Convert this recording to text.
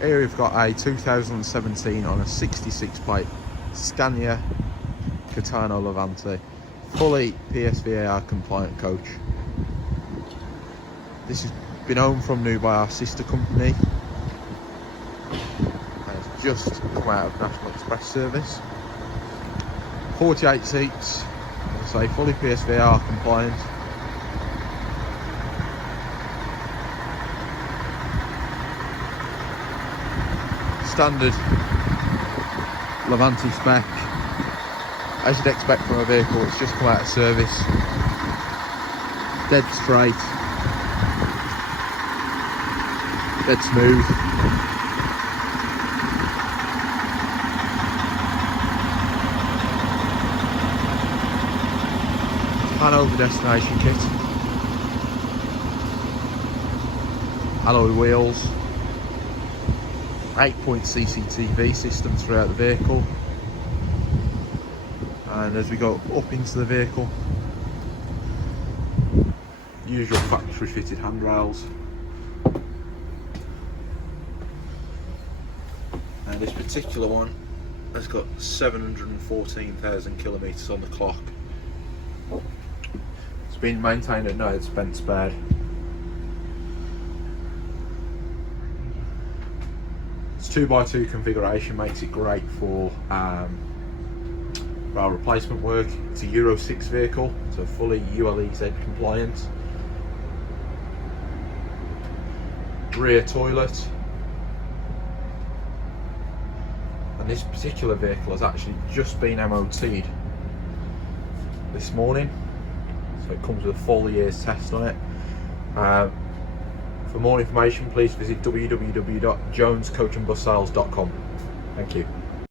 Here we've got a 2017 on a 66 plate Scania Catano Levante, fully PSVAR compliant coach. This has been owned from new by our sister company and it's just come out of National Express service. 48 seats, as I say, fully PSVR compliant. Standard Levante spec, as you'd expect from a vehicle. It's just come out of service, dead straight, dead smooth. Hanover destination kit, alloy wheels, 8-point CCTV system throughout the vehicle, and as we go up into the vehicle, usual factory fitted handrails. And this particular one has got 714,000 kilometres on the clock. It's been maintained at no expense spared. It's 2x2 configuration, makes it great for our replacement work. It's a Euro 6 vehicle, so fully ULEZ compliant. Rear toilet. And this particular vehicle has actually just been MOT'd this morning, so it comes with a full year's test on it. For more information, please visit www.jonescoachandbussales.com. Thank you.